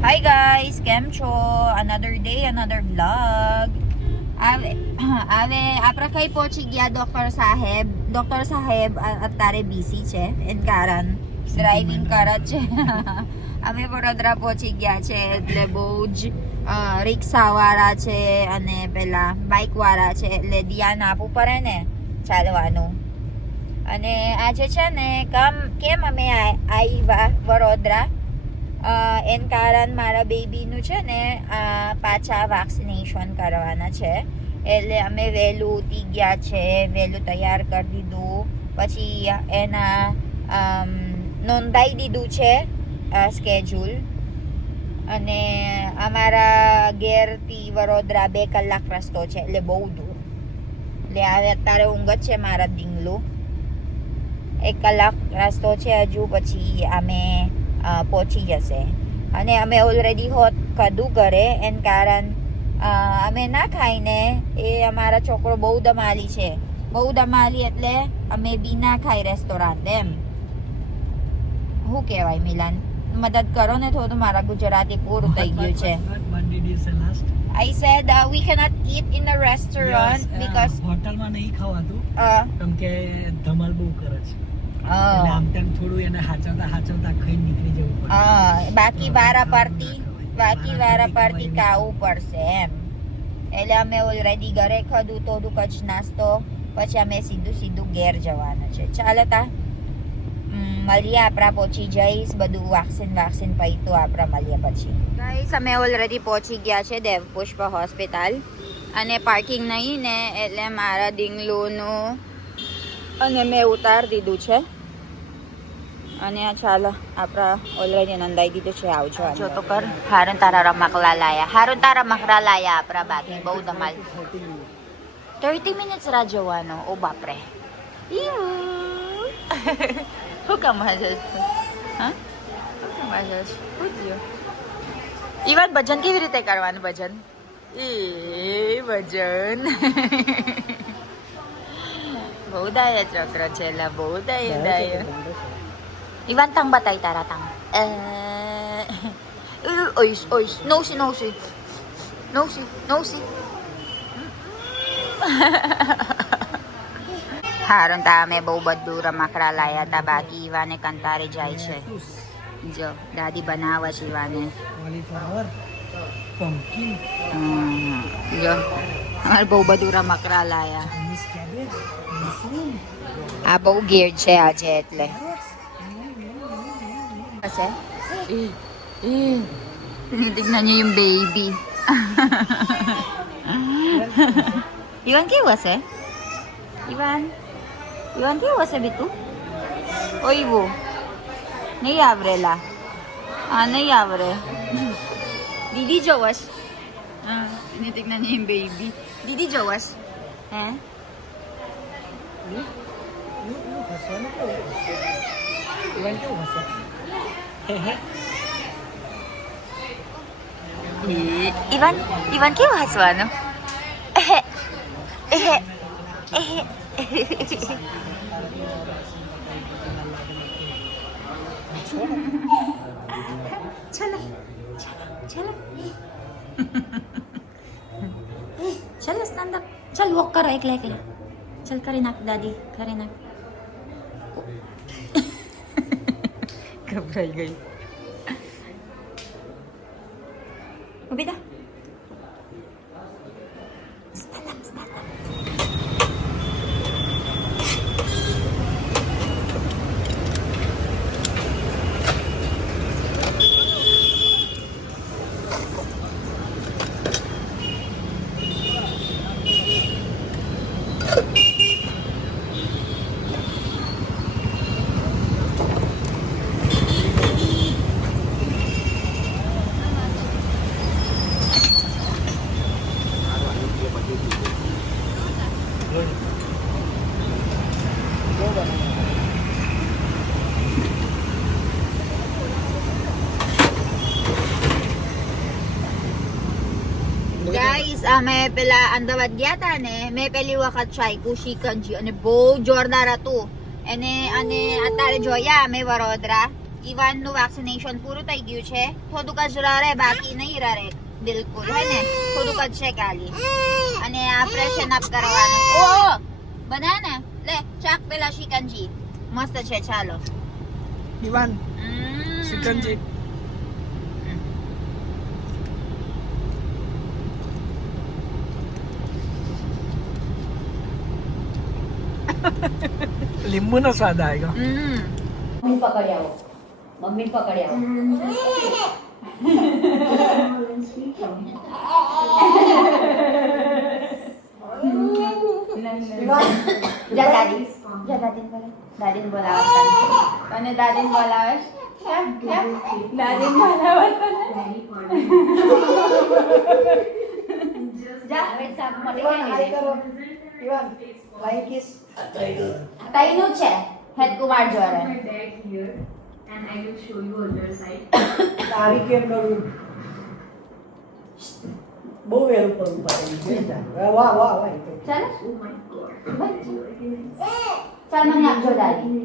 Hi guys, કેમ છો? Another day, another vlog. હવે આપણે કઈ પહોંચી ગયા ડોક્ટર સાહેબ અત્યારે બીસી છે એન કારણ ડ્રાઇવિંગ કરે છે. અમે વડોદરા પહોંચી ગયા છે એટલે બહુ જ રિક્ષાવાળા છે અને પેલા બાઇકવાળા છે એટલે ધ્યાન આપવું પડે ને ચાલવાનું. અને આજે છે ને કેમ અમે આવ્યા વડોદરા એન કારણ મારા બેબીનું છે ને પાછા વેક્સિનેશન કરવાના છે એટલે અમે વહેલું ઉઠી ગયા છે, વહેલું તૈયાર કરી દીધું, પછી એના નોંધાઈ દીધું છે સ્કેડ્યુલ. અને અમારા ઘેરથી વડોદરા 2 કલાક રસ્તો છે એટલે બહુ દૂર. એટલે હવે અત્યારે ઊંઘ જ છે મારા ડીંગલું. 1 કલાક રસ્તો છે હજુ, પછી અમે પહોંચી જશે. અને અમે ઓલરેડી હોત કદું ઘરે એન કારણ અમે ના ખાઈને એ અમારા છોકરો બહુ દમાલી છે. બહુ દમાલી એટલે અમે બી ના ખાઈ રેસ્ટોરન્ટ એમ. શું કહેવાય મિલાન? મદદ કરો ને થોડું, મારા ગુજરાતી પૂરું થઈ ગયું છે. I said we cannot eat in a restaurant because હોટલમાં નહીં ખાવાતું કેમ કે ધમાલ બહુ કરે છે. આમ તેમ થોડું એને હાચવતા ખાઈને નીકળી જવું પડે. બાકી વારા પરથી ખાવું પડશે એમ. એટલે અમે ઓલરેડી ઘરે ખાધું થોડુંક જ નાસ્તો, પછી અમે સીધું ઘેર જવાનું છે. ચાલો તા મળીએ, આપણા પહોંચી જઈશ. બધું વાક્સિન પછી તો આપણા મળીએ પછી. ગાઈસ અમે ઓલરેડી પહોંચી ગયા છે દેવપુષ્પ હોસ્પિટલ. અને પાર્કિંગ નહીં ને એટલે મારા ડીંગલુનું અને મેં ઉતારી દીધું છે. અને ચાલો આપણા ઓલરેડી નંદાઈ દીધું છે. આવજો જો તો કર. હારું તારા રમકડા લાયા આપણા બાકી બહુ ધમાલ. 30 મિનિટ્સ રાહ જોવાનો. ઓ બાપરે. શું કામ હજસ? હા શું કામ હજસ? ઈવન ભજન કેવી રીતે કરવાનું? ભજન બહુ દાયા ચોકરો છે એલા, બહુ દાયા. Iwan tang batay tara tang. Ois. Nosy. હારું તા અમે બહુ બધું રમકડા લાયા હતા, બાકી ઈવાને કંટાળી જાય છે. જો દાદી બનાવે છે ઈવાને. જો અમારે બહુ બધું રમકડા લાયા. આ બહુ ગેર છે આજે એટલે. Tingnan niyo yung baby. Iwan kewa se? Iwan kewa se bitu? Oy wo. Nahi avre la. Nahi avre. Didi jowas. Tingnan niyo yung baby. Didi jowas. Iwan kewa hasa? Iwan kewa haswano? चलो stand up. चल walk करो एकला. चल करे नाक दादी, करे नाक. घबराई गई. बेटा Guys, અમે પેલા અમદાવાદ ગયા હતા ને, મેં પહેલી વખત ચાખ્યું શિકંજી અને બહુ જોરદાર હતું. અને અત્યારે જોયા અમે વડોદરા ઈવાનનું વેક્સિનેશન પૂરું થઈ ગયું છે. થોડુંક જ રહે, બાકી નહીં રહે બિલકુલ, હે ને? થોડુંક જ છે ખાલી. અને આ ફ્રેશન અપ કરવાનું. ઓ બના ને લે ચાક પેલા શિકંજી મસ્ત છે. ચાલો ઈવાન શિકંજી લીંબુનો સ્વાદ આવેગા. મમ્મી પકડી આવો, મમ્મી પકડી આવો. જા દાદી, જા દાદીને બોલાવે. અને દાદીને બોલાવે દાદીને બોલાવે જા હવે સાપ મળી ગઈ. ઈવાન લાઈક ઇસ તઈનું છે હેડ કુમાર જોડે. And I will show you other side. તારી કેમ કરું બહુ વેરું કરું પડે. વાહ વાહ વાહ. ચાલો Oh my god. ચાલ મને આપજો દાદી.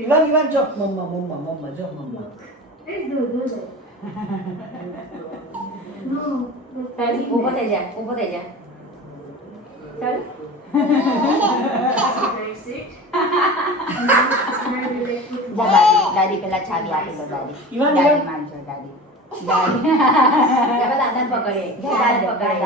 ઈવાન ઈવાન જો મમ્મા જો મમ્મા. Let's do that. No. ઊભો થઈ જા, ઊભો થઈ જા. ચાલ That's it. જા દાદી પેલા ચાવી આપી દો દાદી. ઈવાન, દાદી ઈવાન. માનજો દાદી. દાદી દાદા પકડે. દાદા પકડે.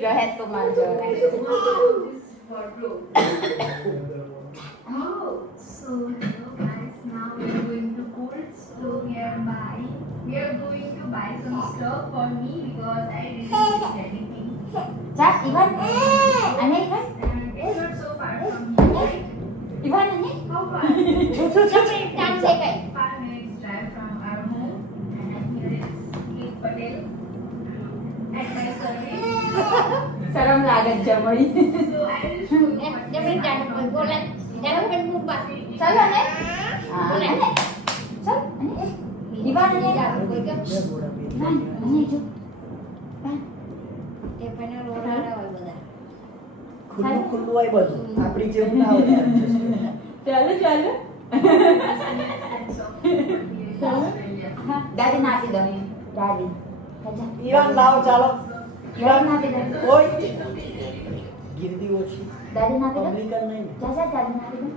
જો હેડ તો માનજો. Oh, so hello guys. Now we are going to cold store nearby. We are going to buy some stuff for me because I didn't get anything. જા ઈવાન અને ઈવાન And it's not so far from here, right? ઈવાન અને How far? કામ છે કઈ 5 minutes drive from our home. And here is Keith Patel at my service. શરમ લાગે છે મળી. So I will show you what ચાલો ને is ચાલ અને ઈવાન અને ના અને જો ખુલ્લું હોય બધું આપણી જેવું ના હોય. ચાલો Australia. દાદી નાખી દો દાદી ઈવાન લાવ ચાલો. દાદી નાખી દો ઓય ગીરદી ઓછી દાદી નાખી દો પબ્લિક નહીં. જા દાદી નાખી દો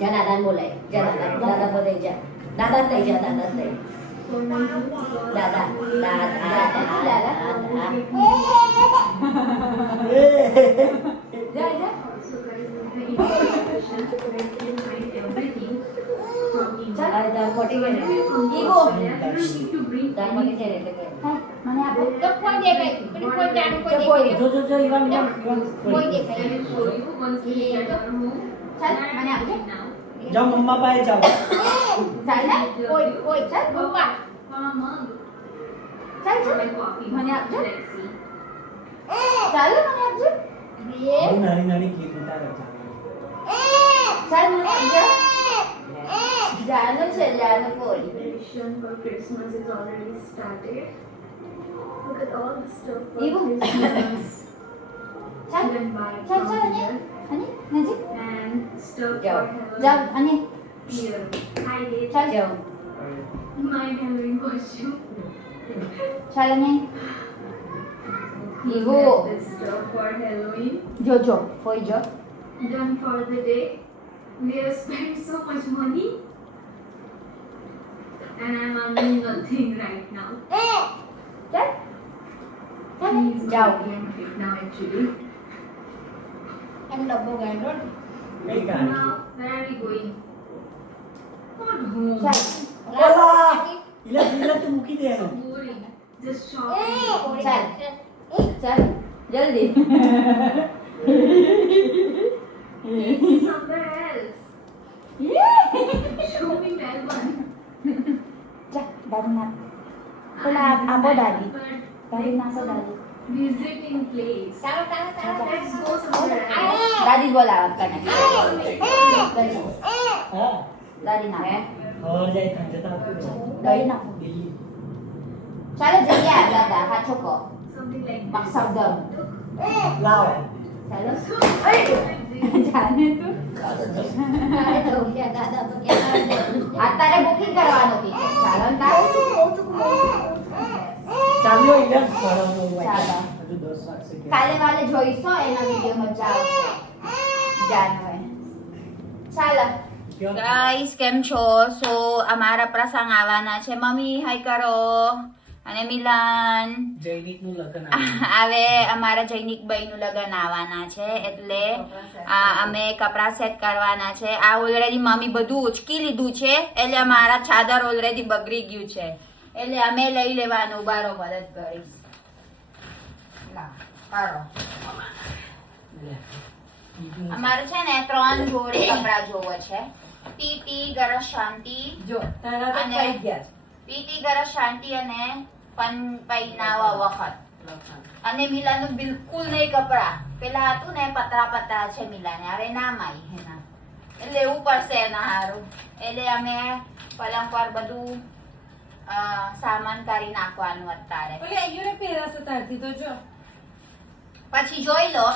જા દાદા બોલાય જા દાદા બોલાય જા દાદા લઈ જા દાદા લઈ દાદા જા જા Also, guys, in the information where you can find everything from India. દાદા મોટી From ego Australia, you don't need to bring દાદા any મોટી છે એટલે કે મને આપો તો કોઈ દેખાય પણ કોઈ જાણું તો કોઈ જો ઈવાન ઈવાન કોઈ દેખાય I will show you once we get our home. ચાલ મને આપજો Now, જાઓ મમ્મા પાસે જાઓ. ચાલ ને કોઈ ચાલ પપ્પા Mama, ચાલ ચાલ my coffee. મને આપજો Let's see. ચાલો મને આપજો બહુ નાની નાની કેક ઉતારે છે. ચાલ મને આપજો જાનું છે જાનું કોઈ Preparation for Christmas is already started. Look at all the stuff for Evo. Christmas. ચાલ Even buy ચાલ from ચાલ અને here. અને નજીક And stuff જાઓ for જાઓ Halloween. અને Here. I did ચાલ જાઓ my Halloween costume. ચાલ અને Look Evo. at this stuff for Halloween. જોજો કોઈ જો Done for the day. We have spent so much money. And I'm earning nothing right now. ચાલ ચાલ He's જાઓ getting fit now actually. એમ ડબ્બો ગાંડો કઈ ગાડી? Now, where are we going? Not home. ચાલ ઓલા ઈલા તો મૂકી દે. So boring. Just shopping. ચાલ ચાલ જલ્દી Somewhere else. Show me Melbourne. જા દાદી ના પેલા આપો દાદી દાદી નાખો દાદી Visiting place. Let's go somewhere else. દાદી બોલાવ તને હા દાદી નાખે ખબર જાય ત્યાં જતા દહીં નાખો દિલ્હી ચાલો જઈએ આ દાદા હાચો કહો something like મકસદમ લાવો ચાલો જાને તું અત્યારે બુકિંગ કરવાનું ટિકિટ ચાલો ને તાર ચાલો ઇન્ડિયન ભણવાનું ચાલો. હજુ 10 વાગશે કે કાલે વાલે જોઈશો એના વિડિયો મજા આવશે જાનવે ચાલો ગાઈસ કેમ છો સો અમારા પ્રસંગ આવવાના છે મમ્મી હાય કરો અને મિલાન જૈનિક નું લગ્ન હવે અમારા જૈનિકભાઈ નું લગ્ન આવવાના છે એટલે અમે કપડા સેટ કરવાના છે આ ઓલરેડી મમ્મી બધું ઉચકી લીધું છે એટલે અમારા ચાદર ઓલરેડી બગડી ગયું છે એટલે અમે લઈ લેવાનું બારો મદદ કરીશ લા, કરો. અમારે છે ને 3 જોડી કપડા જોવો છે ટીટી ગરજ શાંતિ જો તારા તો અને થઈ ગયા ટીટી ગરજ શાંતિ અને પૈનાવા વખત અને મિલાનું બિલકુલ નહીં કપડા પેલા હતું ને પતરા છે મિલાને હવે નામ આવી એના એટલે એવું પડશે એના હારું એટલે અમે પલંગ પર બધું સામાન કરી નાખવાનું અત્યારે ઓલે આયુરે પહેરાશે તારથી તો જો પછી જોઈ લો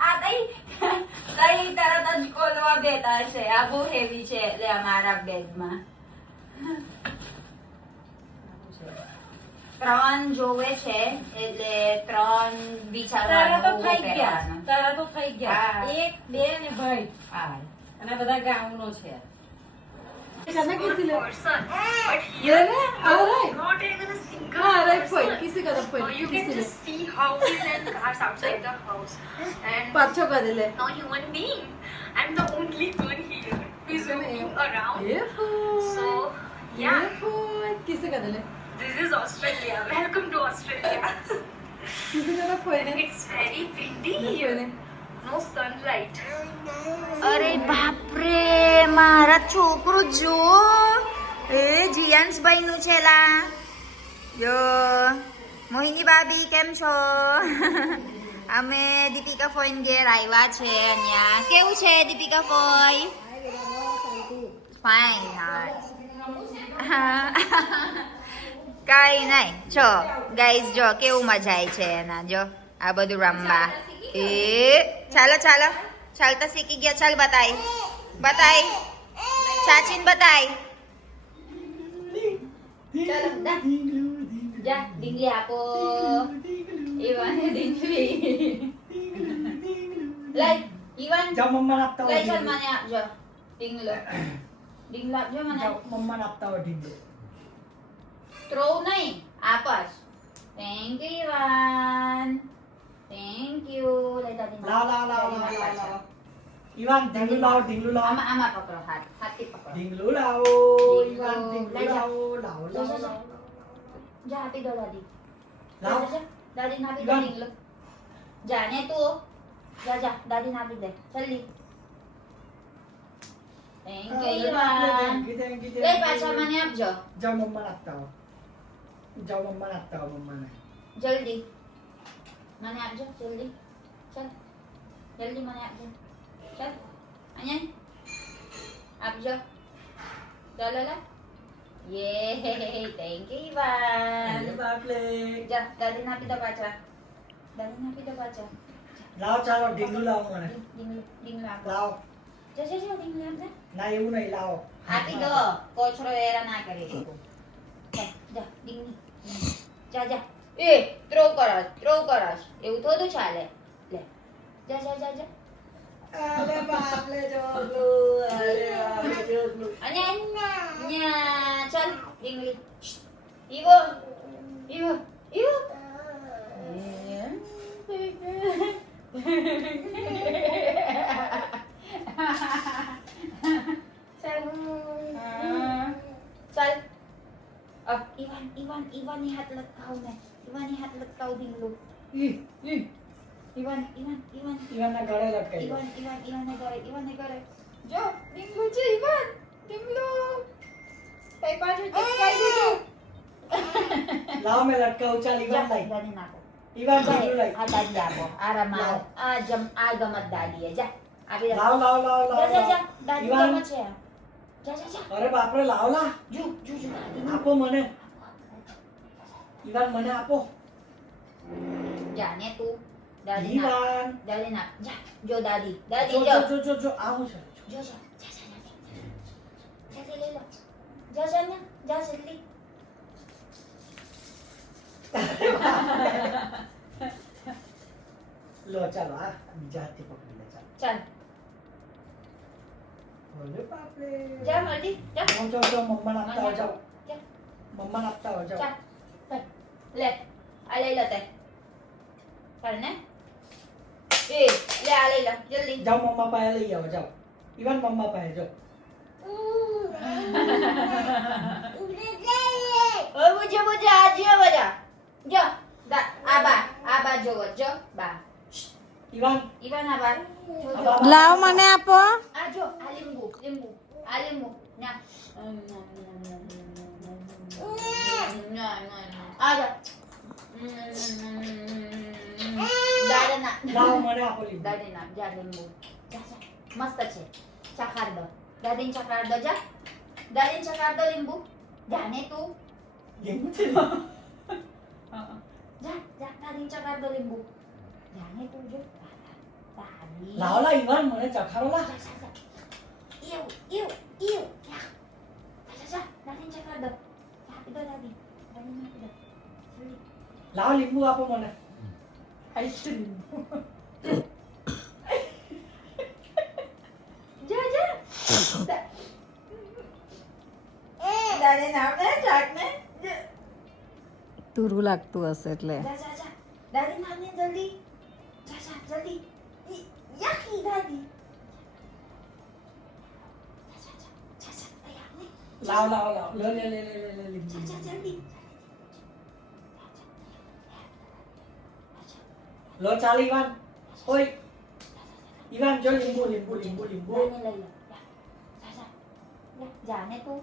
આ તઈ તરત જ ખોલવા બેઠા છે આ બહુ હેવી છે એટલે અમારા બેગમાં 3 જોવે છે એટલે 3 તારા તો બિચારા થઈ ગયા તારા તો થઈ ગયા હા. 1 2 ને ભાઈ અને બધા ગાઉનો છે person, but ये here ना alright not even a single हाँ right person. point किसी का तो point You can किसी just see houses and cars outside the house, and पाँचों का दिले no human being. I'm the only one here who is looking around. ये So yeah, किसी का दिले this is Australia. Welcome to Australia. किसी का तो point है It's very windy point here. है No sunlight. અરે બાપરે મારા છોકરું જો એ જીયાંશભાઈ નું છે લા જો મોહિની ભાભી કેમ છો અમે દીપિકા ફોઈન ઘેર આવ્યા છે અહીંયા કેવું છે દીપિકા ફોઈ ફાઈન હા કઈ નહીં જો ગાઈસ જો કેવું મજા આવે છે એના જો આ બધું રમવા એ ચાલો ચાલો ચાલતા શીખી ગયા ચાલ બતાય ચાચીન બતાય ચાલો જા ડીંગલી આપો ઈવાને ડીંગલી લઈ ઈવાન જાઓ મમ્મા આપતા લઈ ચાલ હોય મને આપજો ડીંગલો આપજો મને જાઓ મમ્મા આપતા હોય ઢીંગલો થ્રો નહીં આપસ થેન્ક યુ ઈવાન થેન્ક યુ લઈ દાદી લાવ ઈવાન ઢીંગલું લાવો આમાં આમાં પકડો હાથથી પકડો ઢીંગલું લાવો ઢીંગલું. ઈવાન ઢીંગલું લઈ જા. લાવો જા આપી દો દાદી લાવ. જા, જા. દાદીને આપી દો ઈવાન. ઢીંગલો જાને તું જા દાદીને આપી દે જલ્દી થેન્ક યુ ઈવાન લઈ પાછા મને આપજો જાઓ મમ્મા આપતા હો મમ્માને જલ્દી મને આપજો જલ્દી ચાલ જલ્દી મને આપજો ચાલ અહીંયા આપજો ચાલો લા યે થેન્ક યુ ઈવાન બાપલે જા દાદીને આપી દો પાછા લાવ ચાલો ઢીંગલું લાવો મને ડીંગલો આપો લાવો જા ડીંગલો આપજો ના એવું નહીં લાવો આપી દો કોચરો એરા ના કરી દો જા ડીંગલી જા એ થ્રો કરસ એવું થોડું ચાલે લે જા અરે બાપલે જોગલું અને ન્યા ચાલ ડીંગલી ઈવો ચાલ अब ઈવાની હાથ લટકાવ ડીંગલું ઈવાનના ગળે લટકાઈ દો. ઈવાને કરે જો ડીંગલું છે ડીંગલું કઈ પાછું ચટકાઈ દીધું લાવો મેં લટકાવું ચાલ ઈવાન લાઈ દાદી નાખો ઈવાન ઢીંગલું લાઈ આ દાદી આપો આ રમા આ ગમત દાદી જા આપી દે લાવ જા દાદી ઈવાન ગમત છે જા જા જા અરે બાપરે લાવ લા જો જો જો આપો મને ઈવાન મને આપો જા ને તું દાદી ના ઈવાન દાદી ના જા જો દાદી દાદી જો જો જો જો જો આવું છે જો જો જા જા જા લઈ લો જા જા ને જા જલ્દી લો ચાલો આ બીજા હાથથી પકડી લે ચાલો ચાલ ઓલે બાપરે જા મળી જા જો મમ્માને આપતા આવો જાઓ જા મમ્માને આપતા આવો જાઓ ચાલ ચાલ લે આ લઈ લો તે ચાલ ને એ લે આ લઈ લો જલ્દી જાઓ મમ્મા પાસે લઈ આવો જાઓ ઈવાન મમ્મા પાસે જાઓ ઓય મુજે મુજે આ જે વજા જો આ બા જોવો જો બા ઈવાન ઈવાન આ બા લાવ મને આપો આ જો આ લીંબુ ના આ જા દાદા ના લાવ મને આપો લીંબુ દાદી ના જા લીંબુ જા જા મસ્ત છે ચખાડ દો દાદીને ચખાડ દો જા દાદીને ચખાડ દો લીંબુ જાને તું લીંબુ છે જા જા દાદીને ચખાડ દો લીંબુ જાને તું જો દાદી લાવ લા ઈવાન મને ચખાડો લા જા જા જા ઈવ જા જા જા દાદીને ચખાડ દો આપી દો દાદીને આપી દો જલ્દી લાવ લીંબુ આપો મને આઈ છે લીંબુ જા જા દાદીને આપને ચાકને તુરું લાગતું હશે એટલે જા જા જા દાદીને આપને જલ્દી જા જા જલ્દી યાકી દાદી જા જા જા જા આપને લાવ લે લીંબુ જા જા જલ્દી લો ચાલ ઈવાન ઓય ઈવાન જો લીંબુ લીંબુ લીંબુ લીંબુ દાદીને લઈ લો જા જા જાને તું